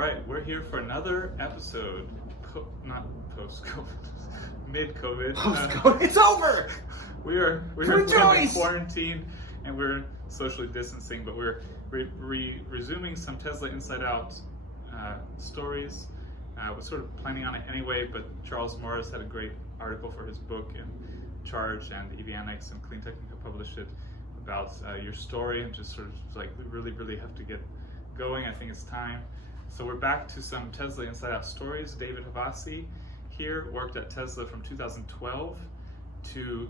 right, we're here for another episode. Not post-COVID, mid-COVID. Post-COVID, it's over! We're in quarantine and we're socially distancing, but we're resuming some Tesla Inside Out stories. Was sort of planning on it anyway, but Charles Morris had a great article for his book in Charge, and Evianics and Clean Technica published it about your story, and just sort of like we really have to get going. I think it's time. So we're back to some Tesla Inside Out stories. David Havasi here worked at Tesla from 2012 to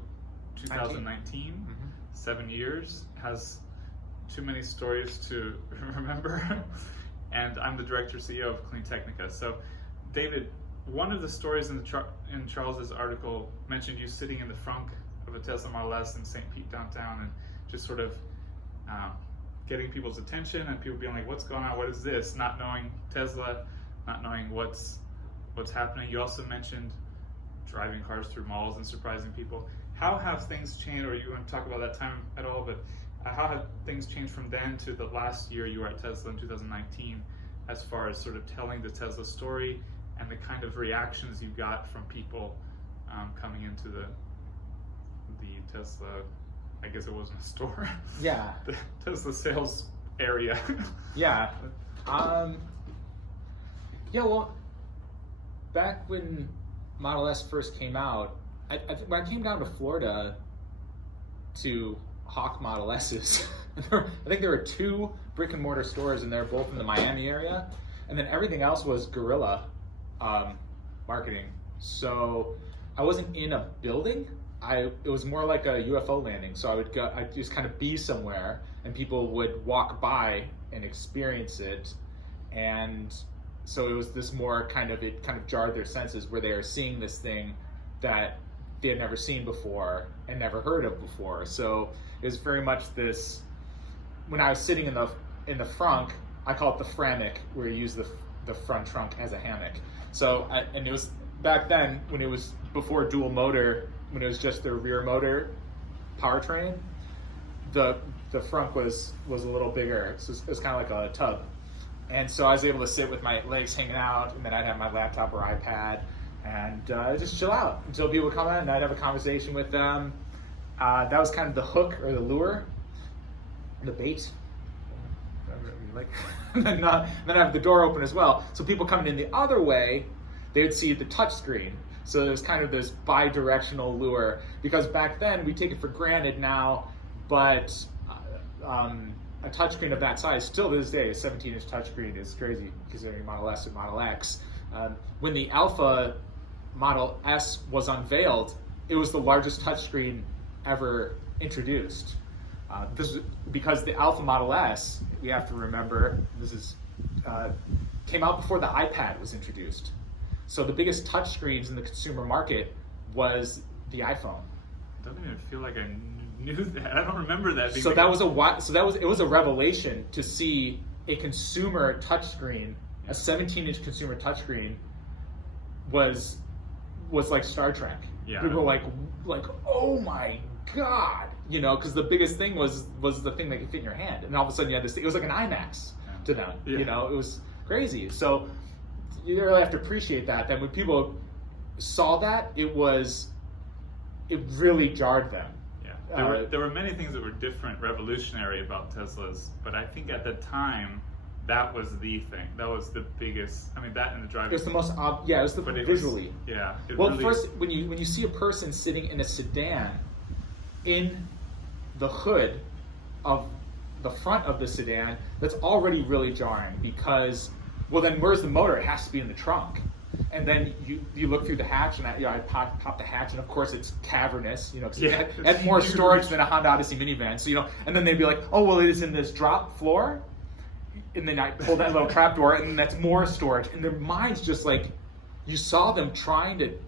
2019, 7 years, has too many stories to remember. And I'm the director CEO of Clean Technica. So David, one of the stories in Charles's article mentioned you sitting in the frunk of a Tesla Model S in St. Pete downtown and just sort of getting people's attention, and people being like, what's going on, what is this? Not knowing Tesla, not knowing what's happening. You also mentioned driving cars through malls and surprising people. How have things changed, or you want to talk about that time at all, but how have things changed from then to the last year you were at Tesla in 2019, as far as sort of telling the Tesla story and the kind of reactions you got from people coming into the Tesla, I guess it wasn't a store. Yeah. The Tesla sales area. Yeah. Well, back when Model S first came out, when I came down to Florida to hawk Model S's, I think there were 2 brick and mortar stores, and they're both in the Miami area, and then everything else was Guerrilla marketing. So I wasn't in a building. It was more like a UFO landing. So I'd just kind of be somewhere, and people would walk by and experience it, and so it was this more it kind of jarred their senses, where they are seeing this thing that they had never seen before and never heard of before. So it was very much this. When I was sitting in the frunk, I call it the framic, where you use the front trunk as a hammock. So and it was back then when it was before dual motor, when it was just the rear motor powertrain. The frunk was a little bigger. So it was kind of like a tub, and so I was able to sit with my legs hanging out, and then I'd have my laptop or iPad and just chill out until people would come in, and I'd have a conversation with them. That was kind of the hook or the lure, the bait. And then I have the door open as well. So people coming in the other way, they would see the touch screen. So there's kind of this bi-directional lure, because back then we take it for granted now, but a touchscreen of that size, still to this day, a 17-inch touchscreen is crazy considering Model S and Model X. When the Alpha Model S was unveiled, it was the largest touchscreen ever introduced. This is because the Alpha Model S, we have to remember, came out before the iPad was introduced. So the biggest touchscreens in the consumer market was the iPhone. I don't even feel like I knew that. I don't remember that. So it was a revelation to see a consumer touchscreen, a 17-inch consumer touchscreen, was like Star Trek. Yeah. People were like, oh my God, because the biggest thing was the thing that could fit in your hand, and all of a sudden you had this thing. It was like an IMAX to them. Yeah. It was crazy. So you really have to appreciate that. That when people saw that, it really jarred them. Yeah, there were many things that were different, revolutionary about Teslas, but I think at the time that was the thing. That was the biggest. I mean, that and the driving. It was the most. It was visually. First, when you see a person sitting in a sedan, in the hood of the front of the sedan, that's already really jarring, because, well, then where's the motor? It has to be in the trunk. And then you look through the hatch, and I pop the hatch, and of course it's cavernous, because it had more storage than a Honda Odyssey minivan. So and then they'd be like, oh well, it is in this drop floor, and then I pull that little trap door, and that's more storage. And their minds just like, you saw them trying to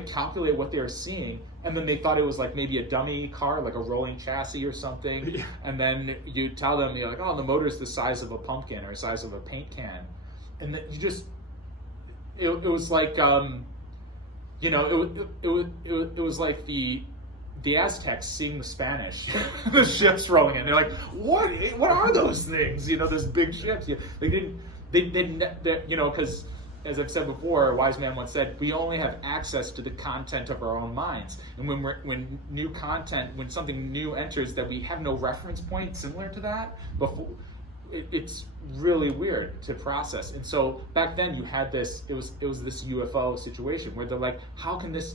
calculate what they were seeing, and then they thought it was like maybe a dummy car, like a rolling chassis or something. Yeah. And then you tell them, you're like, oh, the motor's the size of a pumpkin or the size of a paint can, and then you just. It was like it was like the Aztecs seeing the Spanish, the ships rolling in. They're like, what are those things? Those big ships. They you know, because as I've said before, a wise man once said, we only have access to the content of our own minds. And when new content, when something new enters that we have no reference point similar to that before, it's really weird to process. And so back then you had this, it was this UFO situation where they're like, how is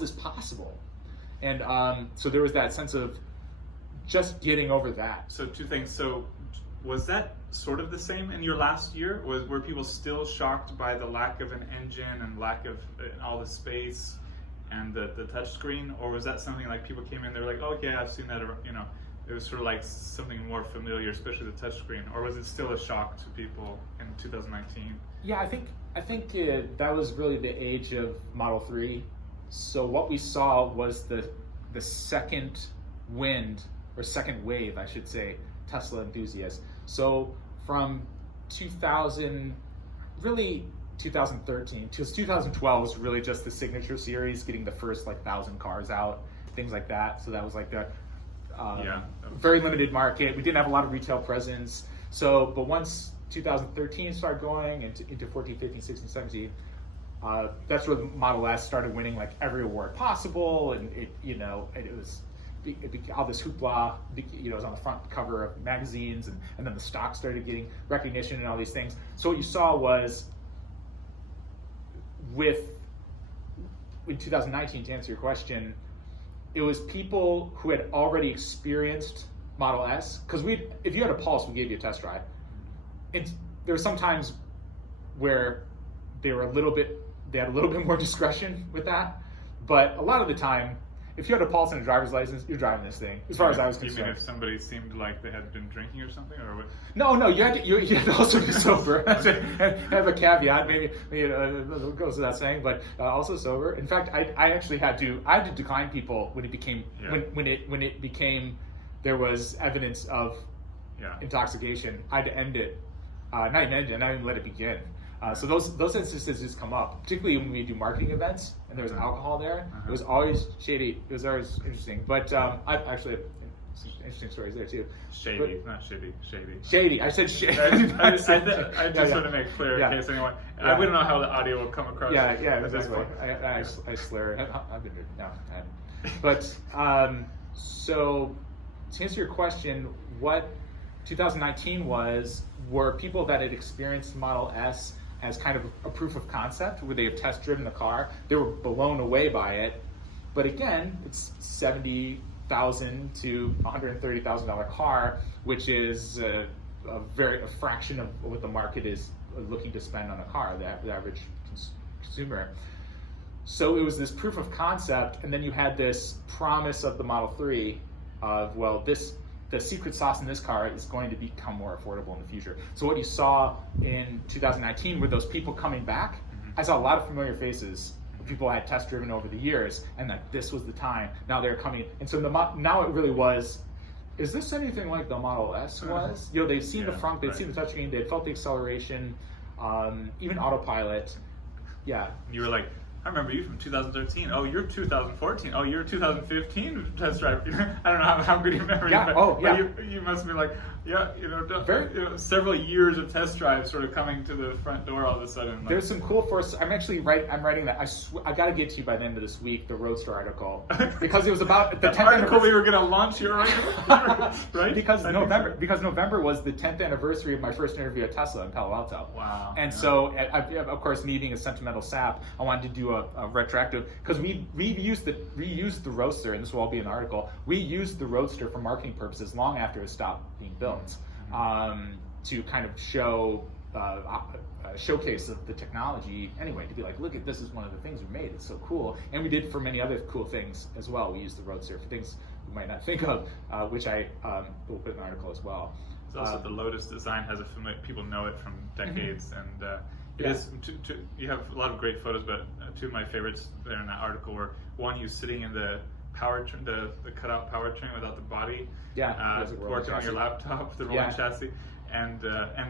this possible? And so there was that sense of just getting over that. So two things. So was that sort of the same in your last year? Were people still shocked by the lack of an engine and lack of all the space and the touch screen? Or was that something like people came in, they were like, oh yeah, I've seen that, you know, it was sort of like something more familiar, especially the touch screen? Or was it still a shock to people in 2019? Yeah, I think that was really the age of Model 3. So what we saw was the second wind, or second wave, I should say, Tesla enthusiasts. So from 2013, because 2012 was really just the signature series, getting the first like 1,000 cars out, things like that. So that was like the very limited market. We didn't have a lot of retail presence. So, but once 2013 started going into 14, 15, 16, 17, that's where the Model S started winning like every award possible, and it all this hoopla, you know, it was on the front cover of magazines, and then the stock started getting recognition and all these things. So what you saw was, in 2019, to answer your question, it was people who had already experienced Model S, because if you had a Pulse, we gave you a test drive. There were some times where they had a little bit more discretion with that, but a lot of the time, if you had a Pulse and a driver's license, you're driving this thing. As far as I was concerned. You mean if somebody seemed like they had been drinking or something, or what? No, you had to also be sober. Have a caveat, maybe it goes without saying, but also sober. In fact, I actually had to decline people when it became when it became there was evidence of intoxication. I had to end it, not even end it, not even let it begin. So those instances just come up, particularly when we do marketing events and there was alcohol there. It was always shady. It was always interesting. But I've actually have some interesting stories there too. Shady, not shitty. Shady. Shady. I said shady. I just want to make clear in case anyone. We don't know how the audio will come across. Yeah, this way. I slur. I've been no. But so to answer your question, what 2019 were people that had experienced Model S as kind of a proof of concept, where they have test driven the car. They were blown away by it. But again, it's $70,000 to $130,000 car, which is a fraction of what the market is looking to spend on a car, the average consumer. So it was this proof of concept, and then you had this promise of the Model 3 of, well, the secret sauce in this car is going to become more affordable in the future. So what you saw in 2019 were those people coming back. I saw a lot of familiar faces. People I had test driven over the years, and that this was the time. Now they're coming, and so now it really was. Is this anything like the Model S was? You know, they've seen the front, they've seen the touchscreen, they had felt the acceleration, even autopilot. Yeah. You were like, I remember you from 2013. Oh, you're 2014. Oh, you're 2015 test drive. I don't know how good your memory is, but you must be like, several years of test drives sort of coming to the front door all of a sudden. Like, there's some cool force. I'm writing that. I got to get to you by the end of this week, the Roadster article, because it was about the 10th article we were going to launch here, right? Because November was the 10th anniversary of my first interview at Tesla in Palo Alto. Wow. And so, of course, me being a Sentimental sap, I wanted to do a retroactive, because we reused the Roadster, and this will all be in the article. We used the Roadster for marketing purposes long after it stopped being built, to kind of show showcase of the technology. Anyway, to be like, look at this is one of the things we made. It's so cool, and we did for many other cool things as well. We used the Roadster for things you might not think of, which I will put in an article as well. It's also the Lotus design has people know it from decades, and it is. You have a lot of great photos, but two of my favorites there in that article were one, you sitting in the powertrain, the cutout powertrain without the body, working on your laptop, the rolling chassis, and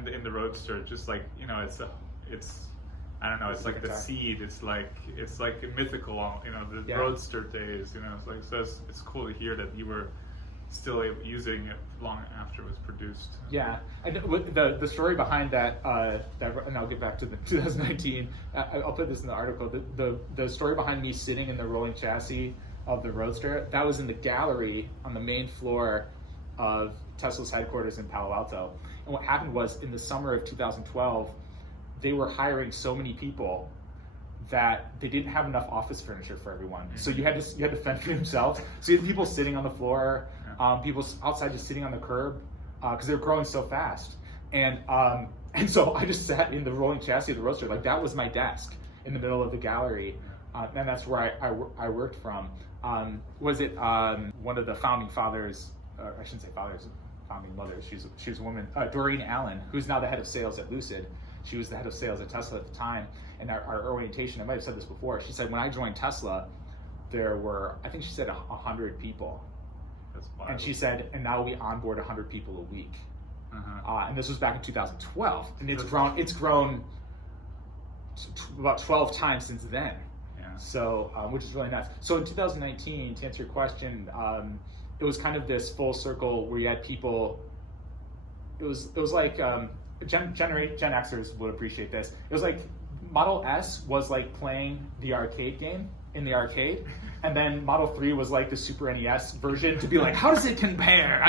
in the Roadster, just like, you know, it's I don't know, it's like the seed, it's like mythical, you know, the Roadster days, you know, it's like, so it's cool to hear that you were still using it long after it was produced. Yeah, the story behind that, and I'll get back to the 2019. I'll put this in the article. The story behind me sitting in the rolling chassis of the Roadster, that was in the gallery on the main floor of Tesla's headquarters in Palo Alto. And what happened was, in the summer of 2012, they were hiring so many people that they didn't have enough office furniture for everyone. Mm-hmm. So you had to fend for yourself. So you had people sitting on the floor, people outside just sitting on the curb, because they were growing so fast. And so I just sat in the rolling chassis of the Roadster. Like, that was my desk in the middle of the gallery, and that's where I worked from. Was it one of the founding fathers? I shouldn't say fathers, founding mothers. She was a woman, Doreen Allen, who's now the head of sales at Lucid. She was the head of sales at Tesla at the time. And our orientation, I might have said this before, she said when I joined Tesla, there were, I think she said 100 people. That's wild. And she said, and now we onboard 100 people a week. And this was back in 2012. And it's grown about 12 times since then. Yeah. So, which is really nice. So in 2019, to answer your question, it was kind of this full circle where you had people, it was like, Gen Xers would appreciate this. It was like Model S was like playing the arcade game in the arcade, and then Model 3 was like the Super NES version to be like, how does it compare?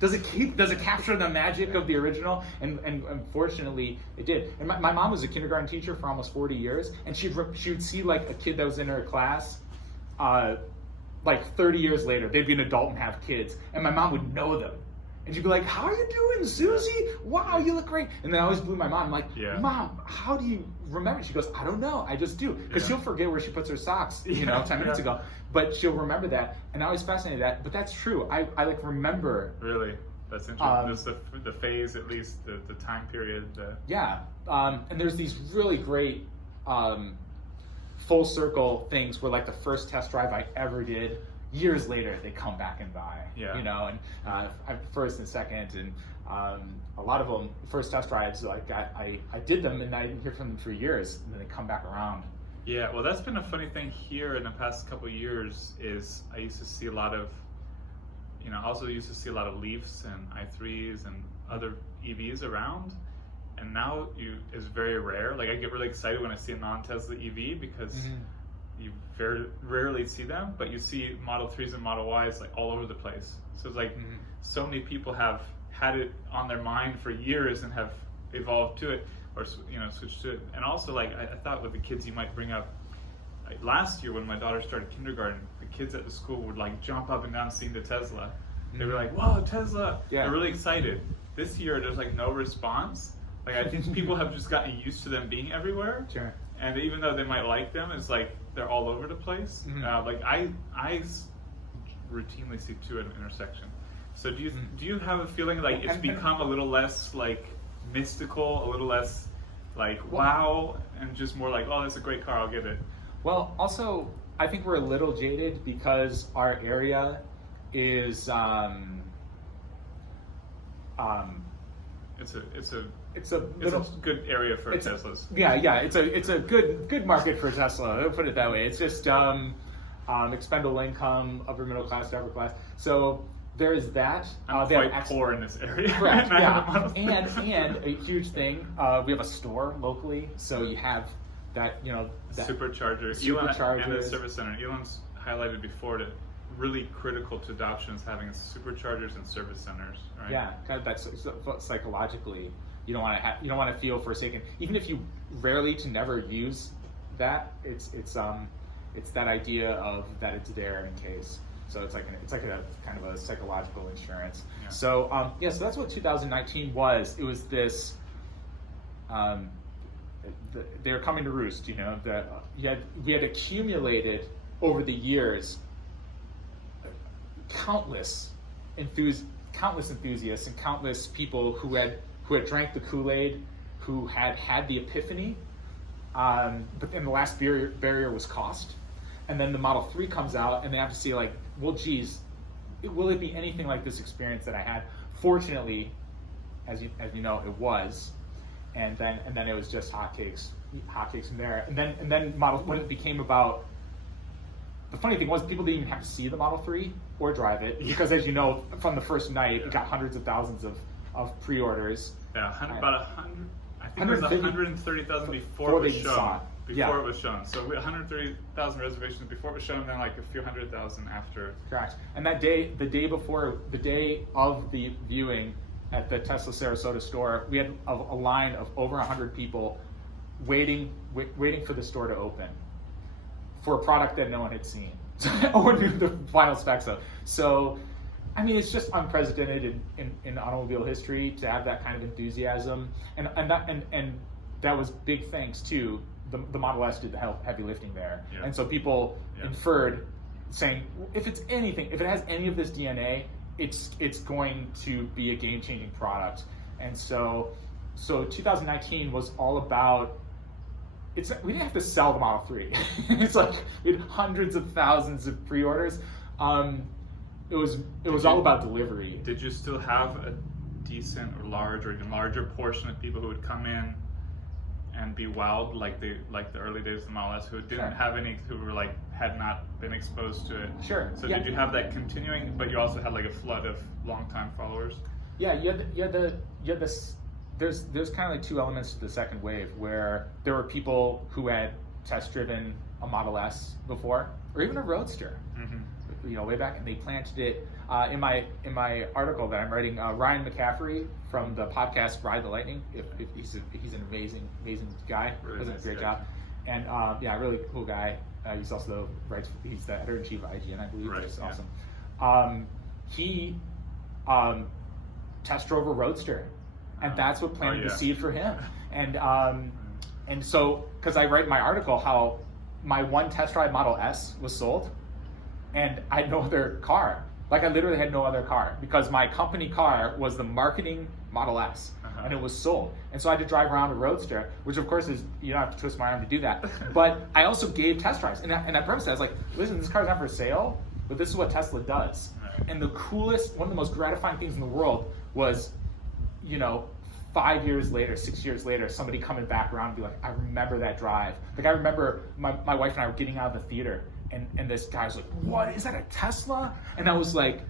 Does it capture the magic of the original? And unfortunately, it did. And my mom was a kindergarten teacher for almost 40 years, and she would see like a kid that was in her class, like 30 years later, they'd be an adult and have kids, and my mom would know them. And she'd be like, how are you doing, Susie? Wow, you look great. And then I always blew my mom. I'm like, Mom, how do you remember? She goes, I don't know, I just do. Because she'll forget where she puts her socks, 10 minutes ago. But she'll remember that. And I was fascinated with that. But that's true. I like remember. Really? That's interesting. This is the phase, at least, the time period. Yeah. And there's these really great full circle things where, like, the first test drive I ever did, years later they come back and buy, and first and second, and a lot of them first test drives, like I did them and I didn't hear from them for years, and then they come back around. Yeah, well, that's been a funny thing here in the past couple of years. Is I used to see a lot of, also used to see a lot of Leafs and i3s and other EVs around, and now it's very rare. Like, I get really excited when I see a non-Tesla EV because. Mm-hmm. You very rarely see them, but you see Model 3s and Model Ys like all over the place. So it's like so many people have had it on their mind for years and have evolved to it, or switched to it. And also, like, I thought with the kids, you might bring up, like, last year when my daughter started kindergarten, the kids at the school would like jump up and down seeing the Tesla. They were like, "Wow, Tesla!" Yeah. They're really excited. This year, there's like no response. Like, I think people have just gotten used to them being everywhere. Sure. And even though they might like them, it's like they're all over the place. Mm-hmm. Like I routinely see two at an intersection. So do you have a feeling like it's become a little less like mystical, a little less like wow, and just more like, oh, that's a great car, I'll get it? Well, also I think we're a little jaded because our area is it's a good area for Teslas. It's a good market for Tesla. I'll put it that way. It's just expendable income, upper middle class, upper class. So there is that. I'm quite poor in this area. Correct. Yeah. and a huge thing. We have a store locally, so you have that. That supercharger. And the service center. Elon's highlighted before that. Really critical to adoption is having superchargers and service centers, right? Yeah, kind of that's psychologically. You don't want to feel forsaken, even if you rarely to never use that. It's that idea of that it's there in case. So it's like a kind of a psychological insurance. Yeah. So so that's what 2019 was. It was this. They're coming to roost. That we had accumulated over the years countless enthusiasts and countless people who had drank the Kool-Aid, who had the epiphany, but then the last barrier was cost. And then the Model 3 comes out, and they have to see, like, well, geez, will it be anything like this experience that I had? Fortunately, as you know, it was. And then it was just hotcakes from there. And then when it became about, the funny thing was, people didn't even have to see the Model 3 or drive it, because as you know, from the first night, it got hundreds of thousands of pre-orders. Yeah, about 100. I think it was 130,000 before it was shown. Before it was shown. So we had 130,000 reservations before it was shown, and then like a few 100,000 after. Correct. And that day, the day of the viewing at the Tesla Sarasota store, we had a line of over 100 people waiting for the store to open for a product that no one had seen or knew the final specs of. So, I mean, it's just unprecedented in automobile history to have that kind of enthusiasm, and that was big thanks to the Model S did the heavy lifting there, and so people inferred, saying if it has any of this DNA, it's going to be a game-changing product. And so 2019 was all about. We didn't have to sell the Model 3. It's like we had hundreds of thousands of pre-orders. It was all about delivery. Did you still have a decent or large or even larger portion of people who would come in and be wowed like the early days of the Model S, who didn't have any, who were like had not been exposed to it? Sure. So did you have that continuing, but you also had like a flood of longtime followers? Yeah, there's kind of like two elements to the second wave, where there were people who had test driven a Model S before, or even a Roadster. Mm-hmm. Way back, and they planted it in my article that I'm writing. Ryan McCaffrey from the podcast Ride the Lightning. If he's an amazing guy, really does a great job, and really cool guy. He's also he's the editor-in-chief of IGN, I believe. Right, it's awesome. He test drove a Roadster, and that's what planted the seed for him. And so, because I write in my article how my one test drive Model S was sold, and I had no other car. Like, I literally had no other car, because my company car was the marketing Model S, and it was sold. And so I had to drive around a Roadster, which of course is, you don't have to twist my arm to do that. But I also gave test drives, and I premised it. I was like, listen, this car's not for sale, but this is what Tesla does. And the coolest, one of the most gratifying things in the world was, 5 years later, 6 years later, somebody coming back around and be like, I remember that drive. Like, I remember my wife and I were getting out of the theater, and this guy was like, what, is that a Tesla? And I was like,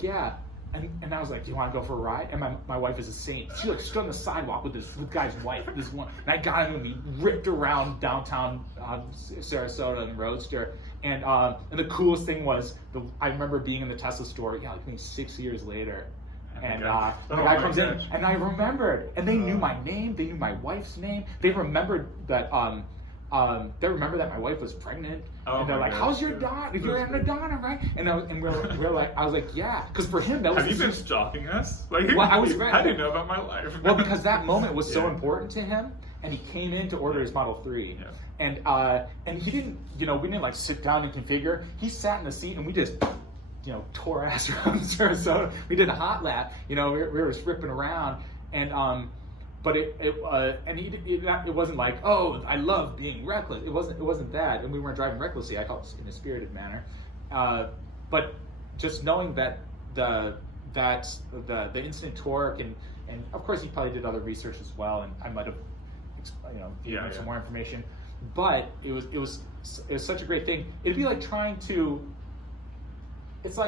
yeah. And I was like, do you want to go for a ride? And my wife is a saint. She like stood on the sidewalk with this guy's wife, this one. And I got him, and we ripped around downtown Sarasota in Roadster. And the coolest thing was, I remember being in the Tesla store, like maybe 6 years later. And the guy comes in, and I remembered, and they knew my name, they knew my wife's name, they remembered that my wife was pregnant, and they're like, "How's your daughter? You're having a daughter, right?" And we're like, I was like, "Yeah," because for him that was. Have you been stalking us? Like, well, I was. How do you know about my life? Well, because that moment was so important to him, and he came in to order his Model 3, and he didn't, we didn't like sit down and configure. He sat in the seat, and we just. Tore ass around Sarasota. We did a hot lap. We were just ripping around, and but it wasn't like, oh, I love being reckless. It wasn't that, and we weren't driving recklessly. I thought in a spirited manner, but just knowing that the instant torque and of course he probably did other research as well, and I might have given him some more information, but it was such a great thing. It'd be like trying to. It'd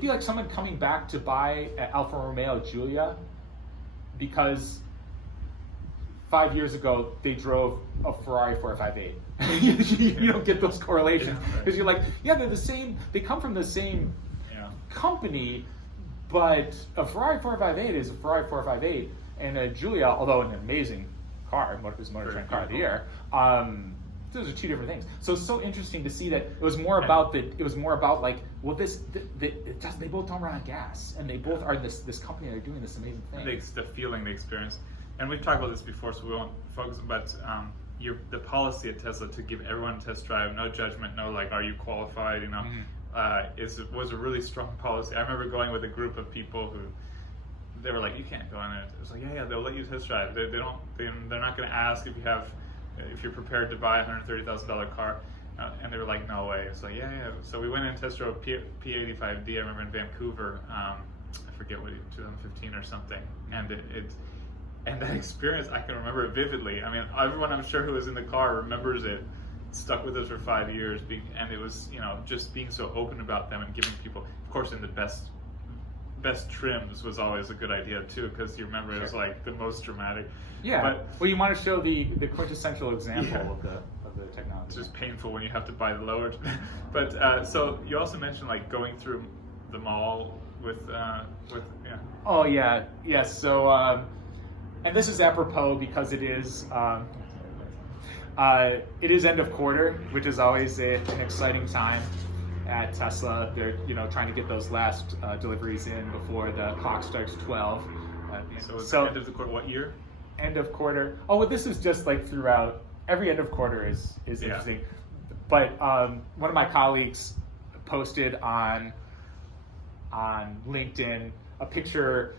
be like someone coming back to buy an Alfa Romeo Giulia because 5 years ago they drove a Ferrari 458. You don't get those correlations because you're like, they're the same. They come from the same company, but a Ferrari 458 is a Ferrari 458, and a Giulia, although an amazing car, is Motor Trend Car of the Year. Those are two different things. So it's so interesting to see that it was more about like, well, they both don't run on gas, and they both are this company that are doing this amazing thing. The feeling, the experience, and we've talked about this before, so we won't focus. But the policy at Tesla to give everyone a test drive, no judgment, no like, are you qualified? Was a really strong policy. I remember going with a group of people who. They were like, you can't go on it. It was like, they'll let you test drive. They're not going to ask if you're prepared to buy a $130,000 car, and they were like, no way. It's like, So we went in and test drove P85D. I remember in Vancouver. I forget what 2015 or something. And and that experience, I can remember it vividly. I mean, everyone I'm sure who was in the car remembers it stuck with us for 5 years, and it was, you know, just being so open about them and giving people, of course, in the best trims was always a good idea too, because you remember it was like the most dramatic. Yeah. But well, you want to show the quintessential example of the technology. It's just painful when you have to buy the lower. But so you also mentioned like going through the mall with yeah. Oh yeah, yes. So and this is apropos because it is end of quarter, which is always an exciting time at Tesla. They're, you know, trying to get those last deliveries in before the clock strikes 12. So end of the quarter, what year? End of quarter. Oh, well, this is just like throughout. Every end of quarter is interesting. But one of my colleagues posted on LinkedIn a picture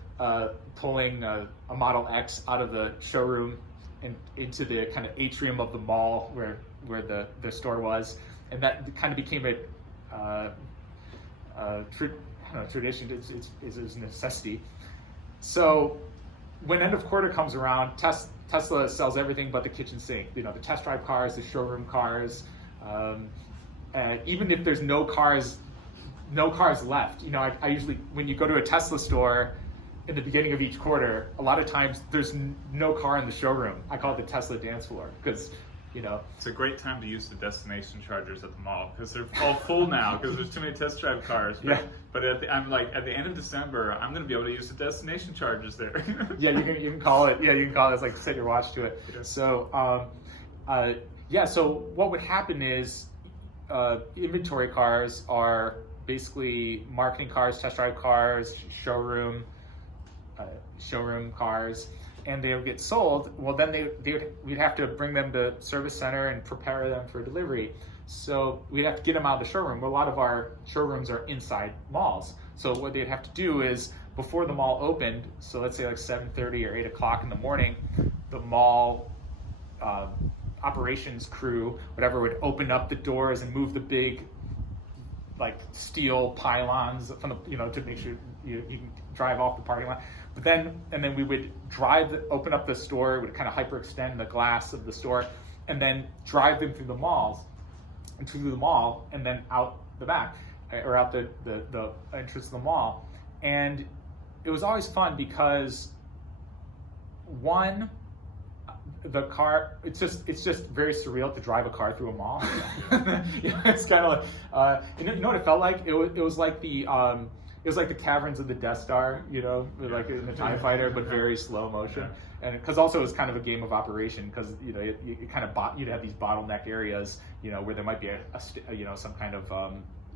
pulling a Model X out of the showroom and into the kind of atrium of the mall where the store was, and that kind of became a tradition. It's a necessity. So when end of quarter comes around, Tesla sells everything but the kitchen sink. You know, the test drive cars, the showroom cars. Even if there's no cars left. You know, I usually, when you go to a Tesla store in the beginning of each quarter, a lot of times there's no car in the showroom. I call it the Tesla dance floor because, you know, it's a great time to use the destination chargers at the mall because they're all full now because there's too many test drive cars. But, yeah. But at the end of December, I'm going to be able to use the destination chargers there. Yeah, you can call it. Yeah, you can call it. It's like set your watch to it. Yeah. So, so what would happen is inventory cars are basically marketing cars, test drive cars, showroom cars, and they would get sold. Well, then we'd have to bring them to service center and prepare them for delivery. So we'd have to get them out of the showroom. A lot of our showrooms are inside malls. So what they'd have to do is before the mall opened, so let's say like 7:30 or 8 o'clock in the morning, the mall operations crew, whatever, would open up the doors and move the big like steel pylons from the, you know, to make sure you can drive off the parking lot. But then we would open up the store, would kind of hyperextend the glass of the store, and then drive them through the mall, and then out the back, or out the entrance of the mall. And it was always fun because one, the car, it's just very surreal to drive a car through a mall. You know, it's kind of like, you know what it felt like? It was like the caverns of the Death Star, you know, like in the TIE Fighter, but very slow motion. And because also it was kind of a game of operation, because, you know, you kind of you'd have these bottleneck areas, you know, where there might be you know, some kind of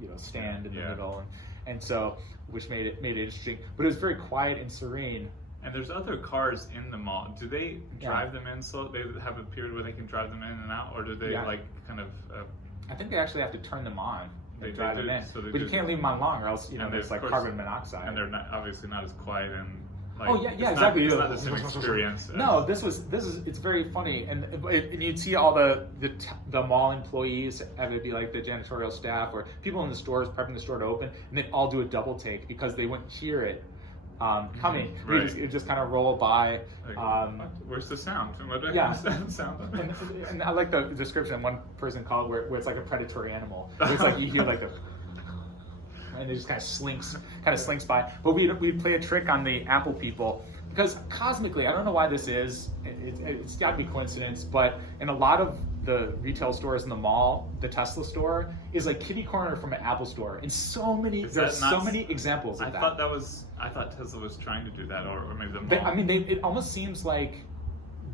you know, stand in the middle, and so, which made it interesting. But it was very quiet and serene. And there's other cars in the mall. Do they drive them in slow? They have a period where they can drive them in and out, or do they like kind of? I think they actually have to turn them on. They drive them in, so but you can't leave them on long, or else, you know, there's like carbon monoxide. And they're obviously not as quiet and. Like, exactly. It's not the same experience. No, it's very funny, and you'd see all the mall employees, and it'd be like the janitorial staff or people in the stores prepping the store to open, and they'd all do a double take because they wouldn't hear it coming. Right. It just kind of roll by. Where's the sound? Sound. And I like the description one person called where it's like a predatory animal. It's like you hear like and it just kind of slinks by. But we'd play a trick on the Apple people because cosmically, I don't know why this is. It's got to be coincidence, but in a lot of the retail stores in the mall, the Tesla store is like kitty corner from an Apple store. And there's so many examples of that. I thought Tesla was trying to do that, or maybe the mall. It almost seems like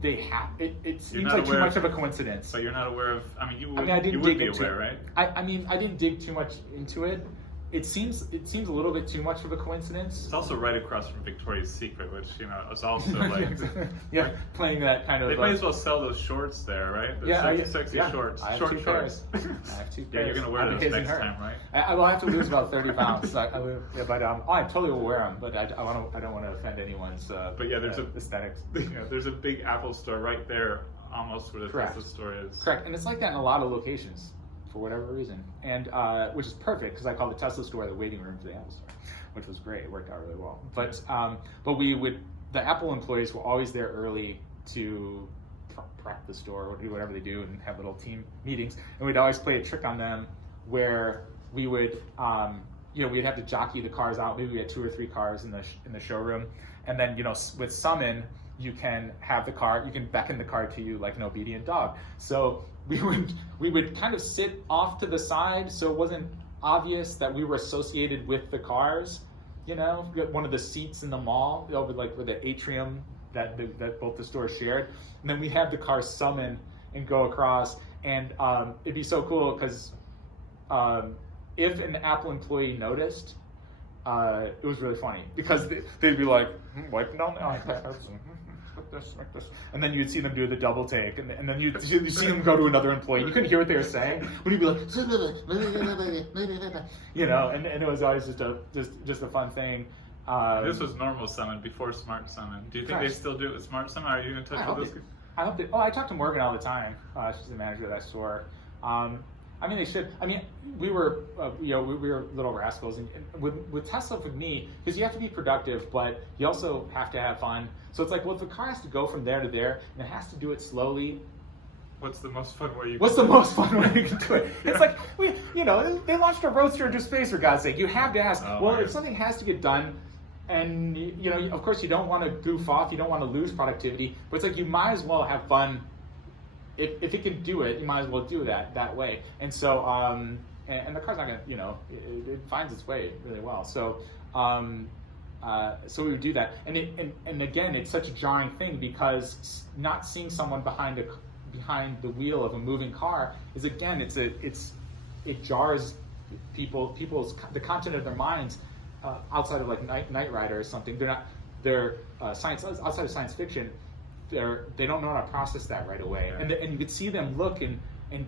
they have. It seems like too much of a coincidence. But you're not aware of. I mean, you would be aware, right? I didn't dig too much into it. It seems a little bit too much of a coincidence. It's also right across from Victoria's Secret, which, you know, is also like playing that kind of. They might as well sell those shorts there, right? The sexy shorts. I have short two shorts. Pairs. I have 2 pairs. Yeah, you're gonna wear those next time, right? I will have to lose about 30 pounds. I totally will wear them, but I don't want to offend anyone's. But yeah, there's aesthetics. You know, there's a big Apple store right there, almost where the Tesla store is. Correct, and it's like that in a lot of locations, for whatever reason, and which is perfect because I call the Tesla store the waiting room for the Apple store, which was great. It worked out really well. But the Apple employees were always there early to prep the store or do whatever they do and have little team meetings. And we'd always play a trick on them where we would, we'd have to jockey the cars out. Maybe we had 2 or 3 cars in the showroom. And then, with summon, you can have the car, you can beckon the car to you like an obedient dog. So we would kind of sit off to the side so it wasn't obvious that we were associated with the cars. One of the seats in the mall over like with the atrium that both the stores shared. And then we'd have the car summon and go across. And it'd be so cool because if an Apple employee noticed, it was really funny because they'd be like, wiping down the iPads, like this. And then you'd see them do the double take, and then you'd see them go to another employee. You couldn't hear what they were saying, but he'd be like, and it was always just a fun thing. This was normal summon before smart summon. Do you think they still do it with smart summon? Are you in touch with those? I hope they. Oh, I talk to Morgan all the time. She's the manager of that store. They should. We were little rascals, and with Tesla, with me, because you have to be productive, but you also have to have fun. So it's like, well, if the car has to go from there to there, and it has to do it slowly. What's the most fun way you? What's the most fun way you can do it? Yeah. It's like they launched a Roadster into space, for God's sake. You have to ask. If something has to get done, and of course you don't want to goof off, you don't want to lose productivity, but it's like you might as well have fun. If it can do it, you might as well do that way. And so, and the car's not gonna, it finds its way really well. So, so we would do that. And again, it's such a jarring thing because not seeing someone behind the wheel of a moving car is, again, it jars the content of their minds outside of like Knight Rider or something. They're outside of science fiction. They don't know how to process that right away, and you could see them look and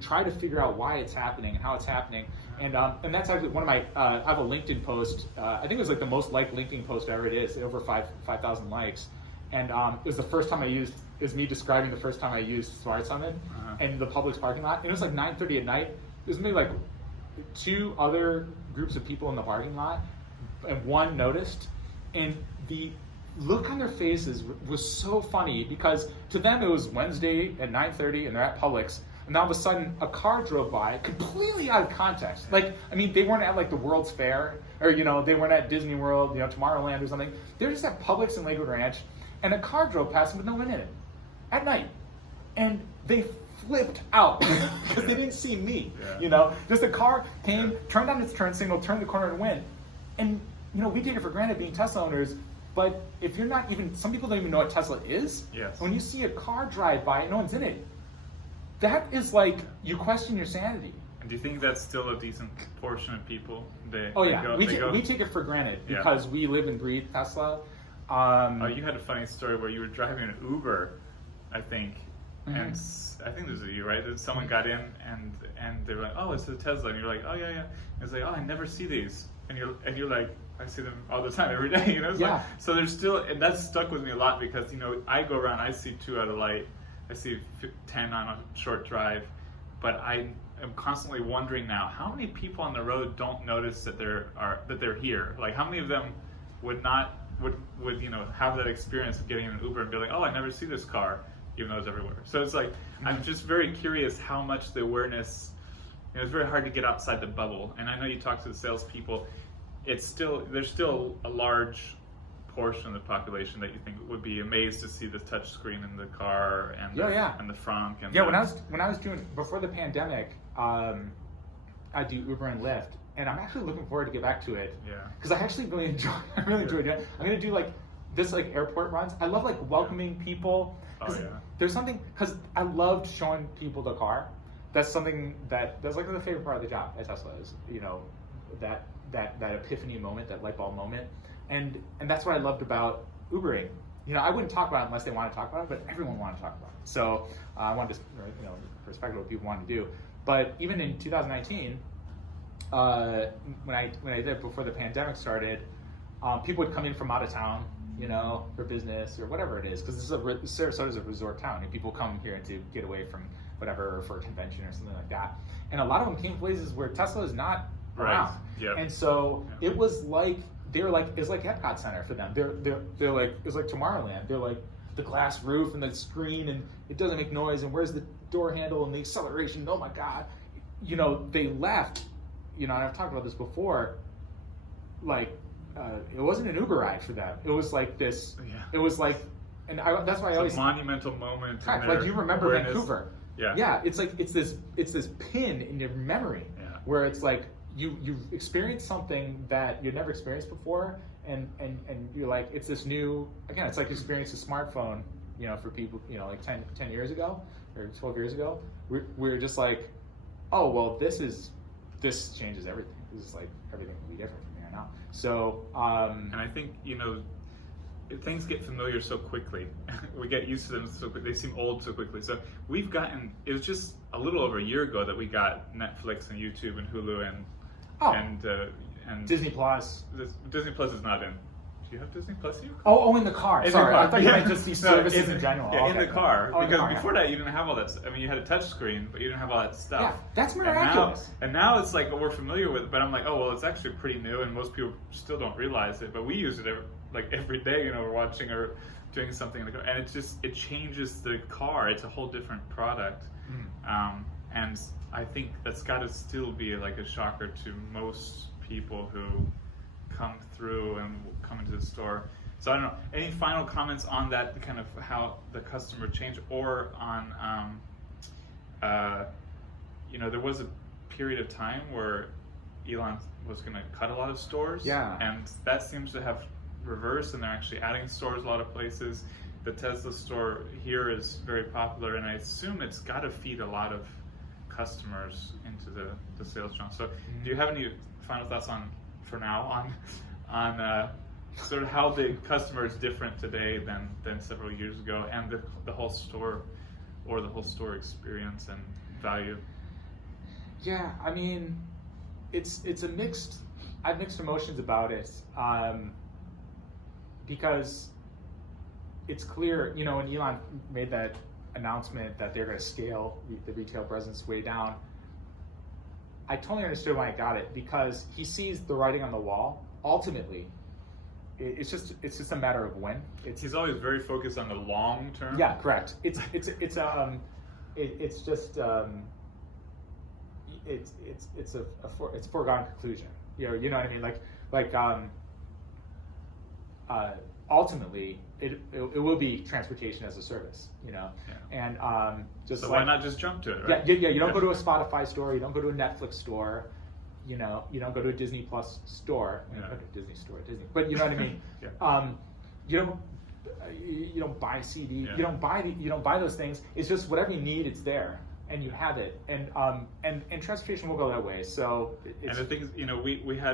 try to figure out why it's happening and how it's happening, and that's actually one of my I have a LinkedIn post. I think it was like the most liked LinkedIn post ever. It is over 5,000 likes, and it was the first time it was me describing the first time I used Smart Summon in the Publix parking lot. And it was like 9:30 at night. There's maybe like 2 other groups of people in the parking lot, and one noticed, and the look on their faces was so funny because to them it was Wednesday at 9:30 and they're at Publix, and all of a sudden a car drove by completely out of context. Like, they weren't at like the World's Fair or they weren't at Disney World, Tomorrowland or something. They were just at Publix in Lakewood Ranch, and a car drove past them with no one in it at night, and they flipped out because they didn't see me. Just a car came, turned on its turn signal, turned the corner and went. And we take it for granted being Tesla owners. But if you're not even, some people don't even know what Tesla is. Yes. When you see a car drive by and no one's in it, that is like, you question your sanity. And do you think that's still a decent portion of people? We take it for granted because we live and breathe Tesla. You had a funny story where you were driving an Uber, I think, and I think this was you, right? Someone got in and they were like, "Oh, it's a Tesla," and you're like, "Oh yeah." And it's like, "Oh, I never see these," and you're like, "I see them all the time, every day." Like, so there's still, and that's stuck with me a lot because I go around, I see 2 out of light, I see 10 on a short drive, but I am constantly wondering now, how many people on the road don't notice that they're here? Like, how many of them would have that experience of getting in an Uber and be like, "Oh, I never see this car," even though it's everywhere. So it's like, I'm just very curious how much the awareness, it's very hard to get outside the bubble. And I know you talk to the salespeople, there's still a large portion of the population that you think would be amazed to see the touch screen in the car and the front. And when I was doing, before the pandemic, I do Uber and Lyft, and I'm actually looking forward to get back to it. Yeah. Because I actually really enjoy doing it. I'm gonna do like this airport runs. I love welcoming people. There's something, because I loved showing people the car. That's something that's like the favorite part of the job at Tesla is, that epiphany moment, that light bulb moment. And that's what I loved about Ubering. I wouldn't talk about it unless they wanted to talk about it, but everyone wanted to talk about it. So I wanted to, respect what people wanted to do. But even in 2019, when I did it before the pandemic started, people would come in from out of town, for business or whatever it is, because Sarasota is a resort town, and people come here to get away from whatever, or for a convention or something like that. And a lot of them came from places where Tesla is not around. Yep. And so it was like, it was like Epcot Center for them. They're like, it's like Tomorrowland. They're like, the glass roof and the screen, and it doesn't make noise, and where's the door handle and the acceleration? Oh my God. You know, they left, you know, and I've talked about this before, like, it wasn't an Uber ride for them. It was like this, it was like, and that's why I always... a monumental moment. Correct, like you remember awareness. Vancouver. Yeah. Yeah, it's like, it's this pin in your memory where it's like, you've experienced something that you'd never experienced before, and you're like, it's this new, again, it's like you experienced a smartphone, you know, for people, you know, like 10 years ago, or 12 years ago. We're just like, oh, well, this changes everything. This is like, everything will be different from here now. So, and I think, you know, things get familiar so quickly. We get used to them so quickly. They seem old so quickly. So we've gotten, it was just a little over a year ago that we got Netflix and YouTube and Hulu and Disney Plus. Disney Plus is not in. Do you have Disney Plus here? Oh, in the car. Sorry, I thought you meant just these services in general. Yeah, okay. in the car. Oh, because before that, you didn't have all that. I mean, you had a touch screen, but you didn't have all that stuff. Yeah, that's miraculous. And now it's like what we're familiar with. But I'm like, oh well, it's actually pretty new, and most people still don't realize it. But we use it every day. You know, we're watching or doing something in the car, and it changes the car. It's a whole different product. And I think that's got to still be like a shocker to most people who come through and come into the store. So I don't know, any final comments on that, kind of how the customer changed, or on, you know, there was a period of time where Elon was going to cut a lot of stores, and that seems to have reversed, and they're actually adding stores a lot of places. The Tesla store here is very popular, and I assume it's got to feed a lot of customers into the sales channel. So do you have any final thoughts for now on sort of how the customer is different today than several years ago, and the whole store, or the whole store experience and value? Yeah, I mean, it's a mixed. I have mixed emotions about it, because it's clear, you know, when Elon made that announcement that they're going to scale the retail presence way down, I totally understood why I got it, because he sees the writing on the wall. Ultimately, it's just a matter of when. He's always very focused on the long term. Yeah, correct. It's a foregone conclusion. You know what I mean? Like ultimately, it will be transportation as a service, you know, and just so why not just jump to it? Right? Yeah. You don't go to a Spotify store, you don't go to a Netflix store, you know, you don't go to a Disney Plus store. You don't go to a Disney store, but you know what I mean. You don't buy CD, you don't buy those things. It's just whatever you need, it's there, and you have it, and transportation will go that way. So and the thing is, you know,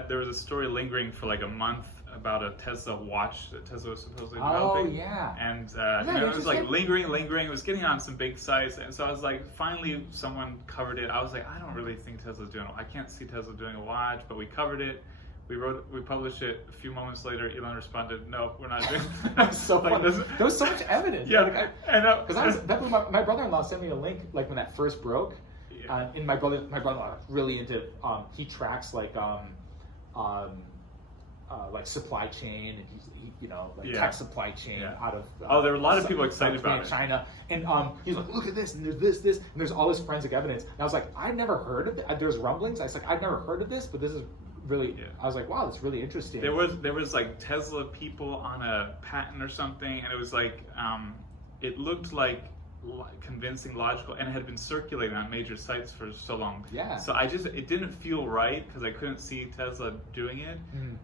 there was a story lingering for like a month about a Tesla watch that Tesla was supposedly developing. Oh yeah. And you know, it was like lingering. It was getting on some big sites, and so I was like, finally someone covered it. I was like, I don't really think Tesla's doing it. I can't see Tesla doing a watch, but we covered it. We published it. A few moments later, Elon responded, "No, we're not doing that." That's so funny. There was so much evidence. Yeah, because my brother-in-law sent me a link like when that first broke, and my brother-in-law really into he tracks like supply chain, and he you know, like tech supply chain out of there were a lot of people excited about it. China, and he's like, look at this, and there's this, and there's all this forensic evidence. And I was like, I've never heard of it. There's rumblings. I was like, I've never heard of this, but this is really. I was like, wow, that's really interesting. There was like Tesla people on a patent or something, and it was like it looked like convincing, logical, and it had been circulating on major sites for so long. Yeah. So it didn't feel right because I couldn't see Tesla doing it,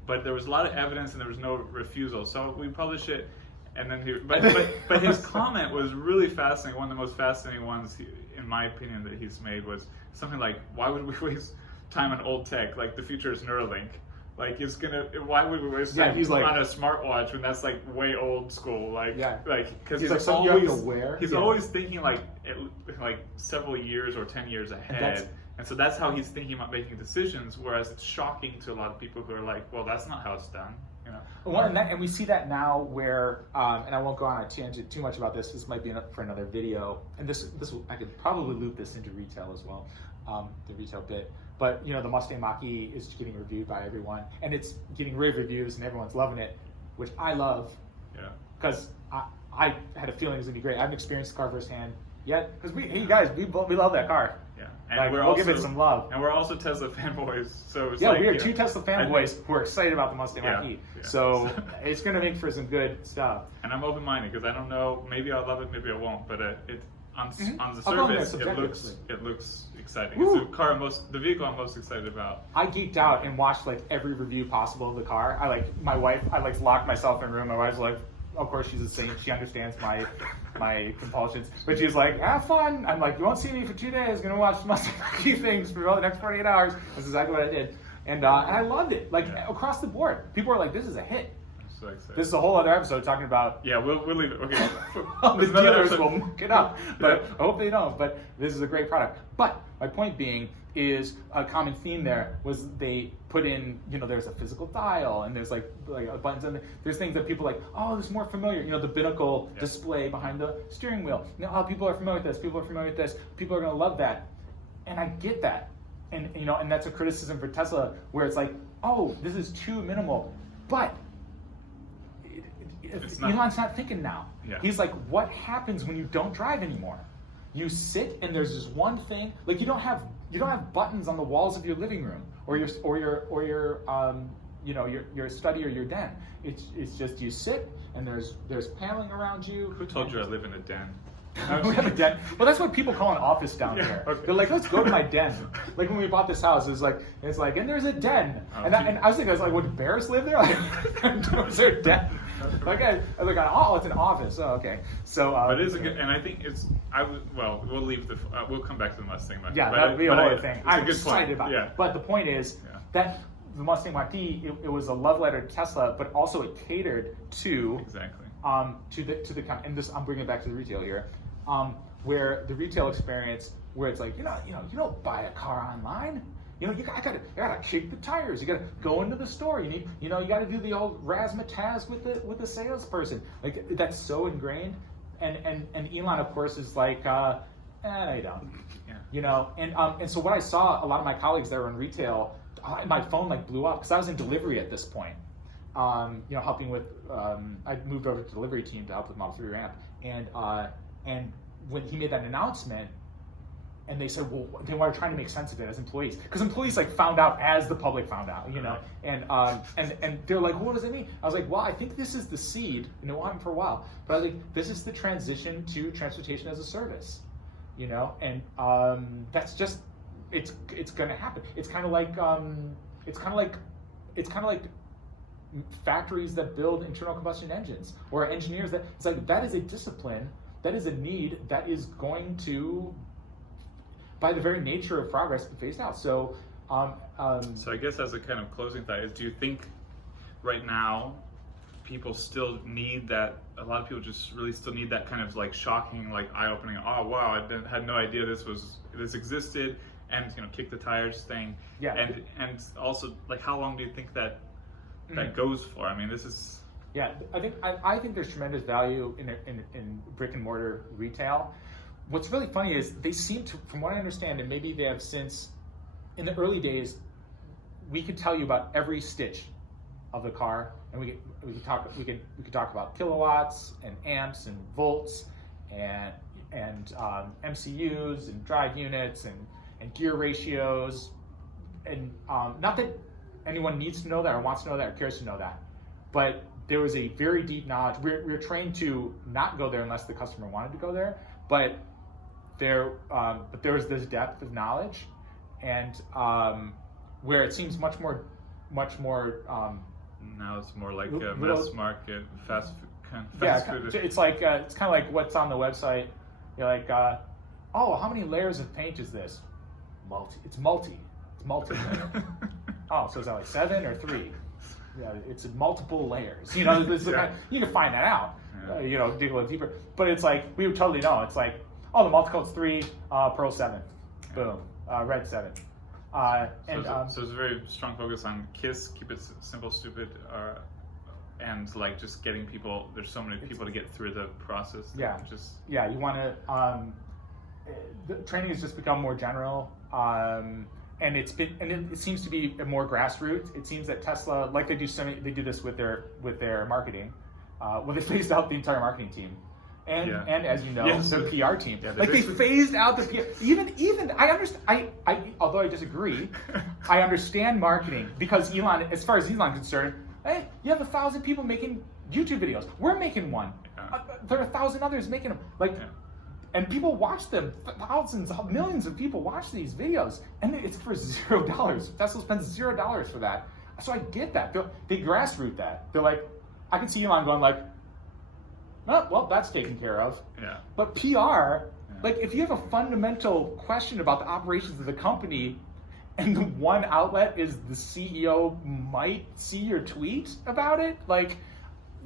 but there was a lot of evidence and there was no refusal. So we published it, and then but his comment was really fascinating. One of the most fascinating ones, in my opinion, that he's made was something like, "Why would we waste time on old tech? Like the future is Neuralink." Like why would we waste time on a smartwatch when that's like way old school? Because he's always thinking like several years or 10 years ahead, and so that's how he's thinking about making decisions. Whereas it's shocking to a lot of people who are like, well, that's not how it's done. You know. And we see that now where, and I won't go on a tangent too much about this. This might be for another video, and I could probably loop this into retail as well, the retail bit. But you know, the Mustang Mach-E is getting reviewed by everyone, and it's getting rave reviews, and everyone's loving it, which I love. Yeah. Because I had a feeling it was gonna be great. I haven't experienced the car firsthand yet because we love that car. Yeah, and like, we'll give it some love. And we're also Tesla fanboys, so it's we are two Tesla fanboys who are excited about the Mustang Mach-E. Yeah. So it's going to make for some good stuff. And I'm open-minded because I don't know. Maybe I'll love it, maybe I won't. But on the surface, it looks exciting. Woo. It's the vehicle I'm most excited about. I geeked out and watched like every review possible of the car. I locked myself in a room. My wife's like, of course she's a saint. She understands my compulsions. But she's like, have fun. I'm like, you won't see me for 2 days. Gonna watch Mustang Mach-E things for the next 48 hours. That's exactly what I did. And I loved it. Like across the board. People are like, this is a hit. I'm so excited. This is a whole other episode talking about we'll leave it. Okay. the dealers will muck it up. But I hope they don't. But this is a great product. But my point being is a common theme there was they put in, there's a physical dial and there's like buttons and there's things that people like, oh, this is more familiar, the binnacle display behind the steering wheel. People are familiar with this, people are going to love that. And I get that. And and that's a criticism for Tesla where it's like, oh, this is too minimal. But Elon's not thinking now. Yeah. He's like, what happens when you don't drive anymore? You sit and there's this one thing, like you don't have buttons on the walls of your living room or your study or your den. It's just you sit and there's paneling around you. Who told you I live in a den? We have a den. Well, that's what people call an office down here. Okay. They're like, let's go to my den. Like when we bought this house, it's like, and there's a den. And I was thinking, would bears live there? Like, is there a den? Like, I was like, oh, it's an office. Oh, okay. So, but it is a good, and I think we'll leave we'll come back to the Mustang Mach-E. Yeah, that would be a whole other thing. I'm excited about it. But the point is that the Mustang Mach-E, it was a love letter to Tesla, but also it catered to to the and this I'm bringing it back to the retail here, where the retail experience, where it's like you don't buy a car online. You gotta kick the tires. You gotta go into the store. You gotta do the old razzmatazz with the salesperson. Like that's so ingrained. And Elon, of course, is like, no, you don't. Yeah. And so what I saw, a lot of my colleagues that were in retail, my phone like blew up because I was in delivery at this point. Helping with, I moved over to the delivery team to help with Model 3 ramp, and when he made that announcement. And they said, well, they were trying to make sense of it as employees, because employees like found out as the public found out, and they're like, well, what does it mean? I was like, well, I think this is the seed, and it will happen for a while, but I was like, this is the transition to transportation as a service, and that's just, it's going to happen. It's kind of like factories that build internal combustion engines, or engineers it's like that is a discipline, that is a need that is going to, by the very nature of progress, be phased out. So, so I guess as a kind of closing thought is, do you think right now people still need that? A lot of people just really still need that kind of like shocking, like eye-opening. Oh wow, I had no idea this existed, and kick the tires thing. Yeah. And also, like, how long do you think that goes for? I mean, this is. Yeah, I think there's tremendous value in brick and mortar retail. What's really funny is they seem to, from what I understand, and maybe they have since, in the early days, we could tell you about every stitch of the car, and we could talk about kilowatts and amps and volts and MCUs and drive units and gear ratios, and not that anyone needs to know that or wants to know that or cares to know that, but there was a very deep knowledge. We're trained to not go there unless the customer wanted to go there, but there was this depth of knowledge, and where it seems much more. Now it's more like a mass market, fast food. It's like it's kind of like what's on the website. You're like, oh, how many layers of paint is this? It's multi. Oh, so is that like 7 or 3? Yeah, it's multiple layers. You can find that out. Yeah. Dig a little deeper. But it's like we would totally know. It's like, oh, the multicode's 3, pearl 7, boom, red 7. So it's a very strong focus on KISS, keep it simple, stupid, and like just getting people. There's so many people to get through the process. Yeah, you want to. The training has just become more general, and it seems to be more grassroots. It seems that Tesla, like they do this with their marketing. They phased out the entire marketing team. and as you know, Yes. the PR team. Yeah, Like they phased out the PR. Even I understand. I although I disagree, I understand marketing because Elon, as far as Elon concerned, hey, you have 1,000 people making YouTube videos. We're making one. There are 1,000 others making them. Like. Yeah. And people watch them. Thousands, millions of people watch these videos, and it's for $0. Tesla spends $0 for that. So I get that. They grassroot that. They're like, I can see Elon going like, oh, well, that's taken care of. Yeah. But PR, like if you have a fundamental question about the operations of the company, and the one outlet is the CEO might see your tweet about it, like,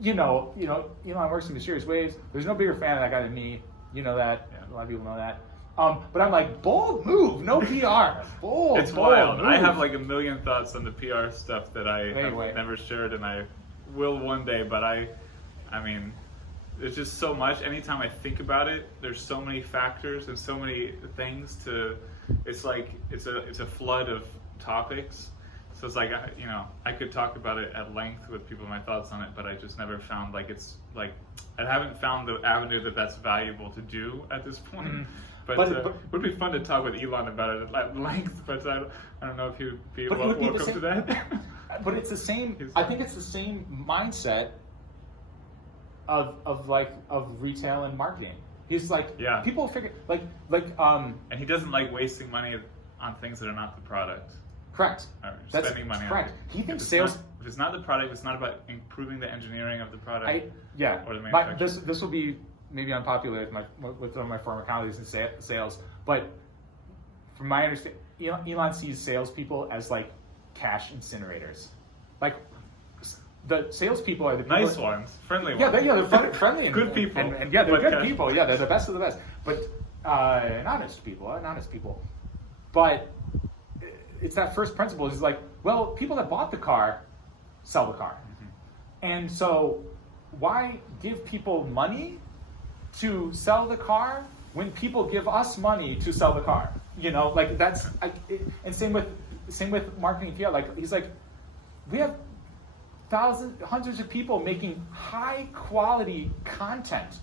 Elon works in mysterious ways. There's no bigger fan of that guy than me. You know that. Yeah. A lot of people know that. But I'm like, bold move, no PR. Bold. It's bold wild. move. I have like a million thoughts on the PR stuff that I Anyway. have never shared, and I will one day. But I mean, there's just so much. Anytime I think about it, there's so many factors and so many things to. It's like it's a flood of topics. So it's like I could talk about it at length with people, my thoughts on it, but I just never found I haven't found the avenue that's valuable to do at this point. Mm-hmm. But it would be fun to talk with Elon about it at length. But I don't know if he would be welcome to that. But it's the same. I think it's the same mindset of retail and marketing. He's like, people figure and he doesn't like wasting money on things that are not the product. Correct. That's spending money correct. on it. He thinks sales. If it's not the product, it's not about improving the engineering of the product. Or the manufacturing. This will be maybe unpopular with some of my former colleagues in sales, but from my understanding, Elon sees salespeople as like cash incinerators. Like the salespeople are the people nice ones, friendly ones. They're friendly and good people. And they're good people. Yeah, they're the best of the best. But honest people. But it's that first principle is like, well, people that bought the car sell the car. Mm-hmm. And so why give people money to sell the car when people give us money to sell the car? That's and same with marketing PR. Like he's like, we have hundreds of people making high quality content,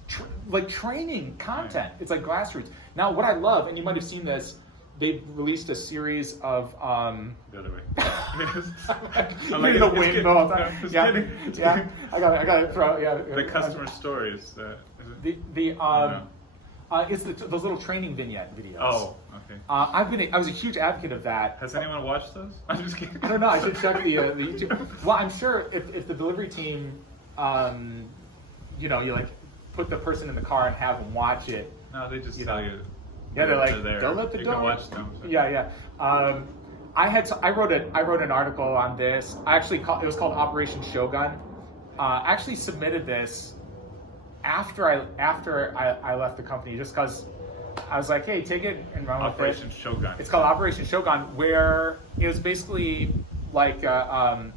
training content. Right. It's like Grassroots. Now what I love, and you might have seen this, they've released a series of the other way. I'm like the wind all the time. Yeah. I got to throw. Yeah. The customer stories. It's those little training vignette videos. Oh, okay. I was a huge advocate of that. Has anyone watched those? I'm just kidding. I don't know. I should check the YouTube. Well, I'm sure if the delivery team, you like put the person in the car and have them watch it. No, they just tell you. Yeah, they're like, there. Don't let the you door. can watch them. So. Yeah. I wrote an article on this. It was called Operation Shogun. I actually submitted this after I left the company, just because I was like, hey, take it and run with it. Operation Shogun. It's called Operation Shogun, where it was basically like, like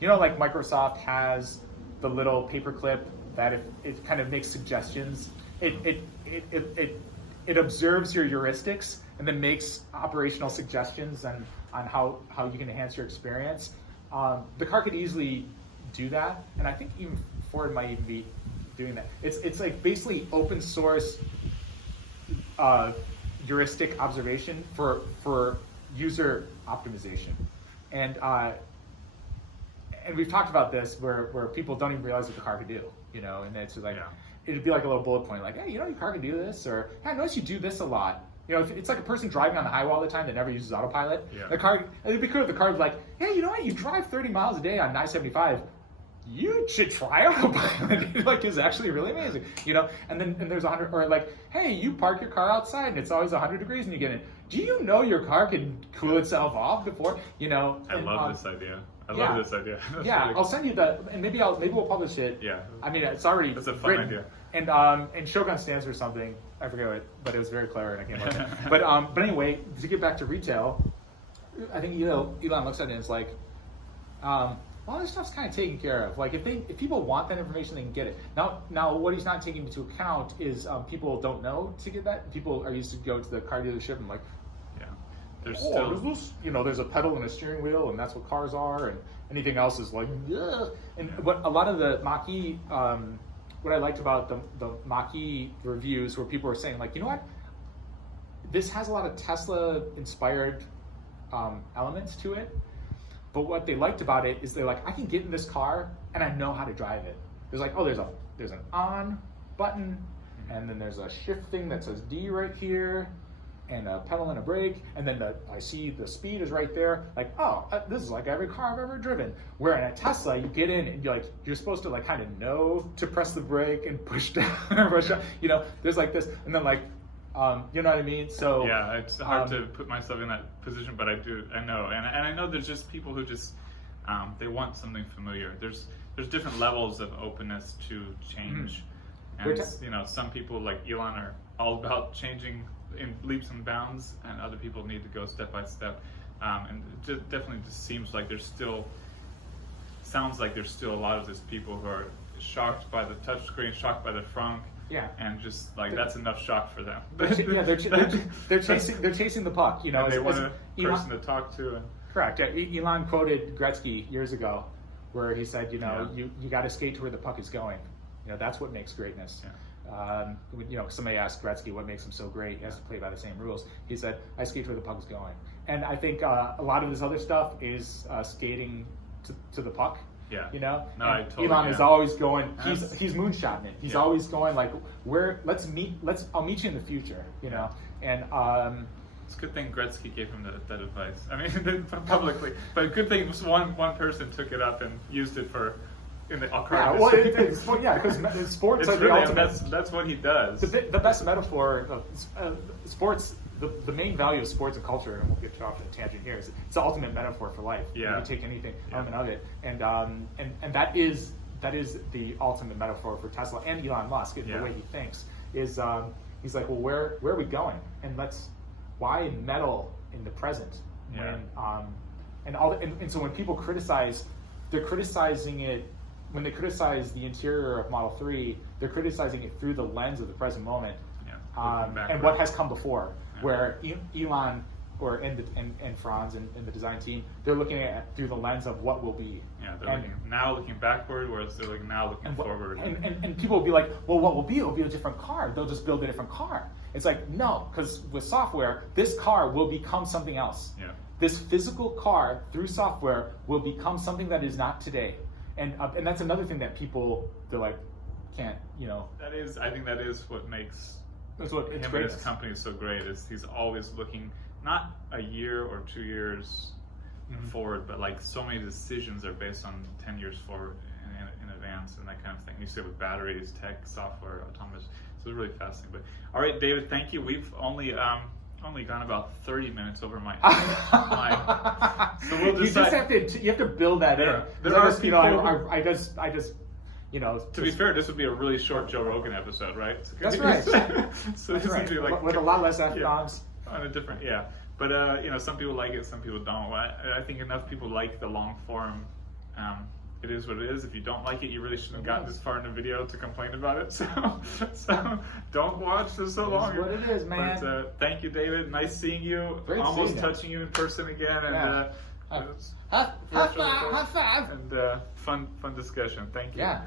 Microsoft has the little paperclip that if it kind of makes suggestions, it observes your heuristics and then makes operational suggestions on how you can enhance your experience. The car could easily do that, and I think even Ford might even be doing that. It's like basically open source heuristic observation for user optimization, and we've talked about this where people don't even realize what the car could do, and it's like. Yeah. It'd be like a little bullet point, like, hey, your car can do this, or hey, I notice you do this a lot. It's like a person driving on the highway all the time that never uses autopilot. Yeah. The car, it'd be cool if the car was like, hey, you know what? You drive 30 miles a day on I-75. You should try autopilot. Like, it's actually really amazing, And then there's 100, or like, hey, you park your car outside and it's always 100 degrees when you get in. Do you know your car can cool itself off before? I love this idea. I love this idea. Yeah, I'll send you and maybe we'll publish it. Yeah. I mean, it's already That's a fun written. idea. And Shogun stands for something. I forget what, but it was very clever and I came up with it. But anyway, to get back to retail, I think Elon looks at it and is like, all this stuff's kind of taken care of. Like if people want that information, they can get it. Now what he's not taking into account is people don't know to get that. People are used to go to the car dealership and like, there's there's a pedal and a steering wheel, and that's what cars are, and anything else is like, ugh. And what a lot of the Mach-E, what I liked about the Mach-E reviews, where people were saying like, you know what, this has a lot of Tesla inspired elements to it, but what they liked about it is they're like, I can get in this car and I know how to drive it. There's like, oh, there's an on button, and then there's a shift thing that says D right here, and a pedal and a brake, and then I see the speed is right there. Like, oh, this is like every car I've ever driven. Where in a Tesla, you get in and you're supposed to like kind of know to press the brake and push down or push up. You know, there's like this, and then like, you know what I mean? So yeah, it's hard to put myself in that position, but I know, and I know there's just people who just they want something familiar. There's different levels of openness to change, and you know, some people like Elon are all about changing in leaps and bounds, and other people need to go step by step. And it definitely just seems like sounds like there's still a lot of these people who are shocked by the touchscreen, shocked by the frunk. Yeah, and just like that's enough shock for them. They're chasing the puck, you know. And they want a person to talk to. And correct. Yeah, Elon quoted Gretzky years ago, where he said, you know, you got to skate to where the puck is going. You know, that's what makes greatness. Yeah. You know, somebody asked Gretzky what makes him so great. He has to play by the same rules. He said, I skate to where the puck is going. And I think a lot of this other stuff is skating to the puck. Yeah, you know, no, I totally, Elon is always going. He's moonshotting it. He's always going like, I'll meet you in the future. You know, and it's a good thing Gretzky gave him that advice. I mean, publicly, but a good thing was one person took it up and used it for in the because sports are the ultimate. That's what he does. The best metaphor of sports. The main value of sports and culture, and we'll get off on a tangent here, is it's the ultimate metaphor for life. Yeah. You can take anything element of it, and that is the ultimate metaphor for Tesla and Elon Musk. The way he thinks is he's like, well, where are we going? And why meddle in the present? Yeah. And so when people criticize, they're criticizing it. When they criticize the interior of Model 3, they're criticizing it through the lens of the present moment, and what has come before. Where Elon and Franz and the design team, they're looking at it through the lens of what will be. Yeah, they're looking backward, whereas they're now looking forward. And people will be like, well, what will be? It will be a different car. They'll just build a different car. It's like, no, because with software, this car will become something else. Yeah. This physical car, through software, will become something that is not today. And that's another thing that people, they're like, can't, you know. I think that is what makes him and his company is so great. Is he's always looking not a year or 2 years forward, but like so many decisions are based on 10 years forward in advance and that kind of thing. You see it with batteries, tech, software, autonomous. So it's really fascinating. But all right, David, thank you. We've only gone about 30 minutes over my time. So we'll decide. You have to build that in. There are people. I just. You know, to be fair, this would be a really short Joe Rogan episode, right? That's right. So this would be like with a lot less F-bombs. On a different, but you know, some people like it, some people don't. I think enough people like the long form. It is what it is. If you don't like it, you really shouldn't have gotten this far in the video to complain about it. So don't watch this so long. What it is, man. But thank you, David. Nice seeing you. Great Almost touching you in person again, and high five. And fun discussion. Thank you. Yeah.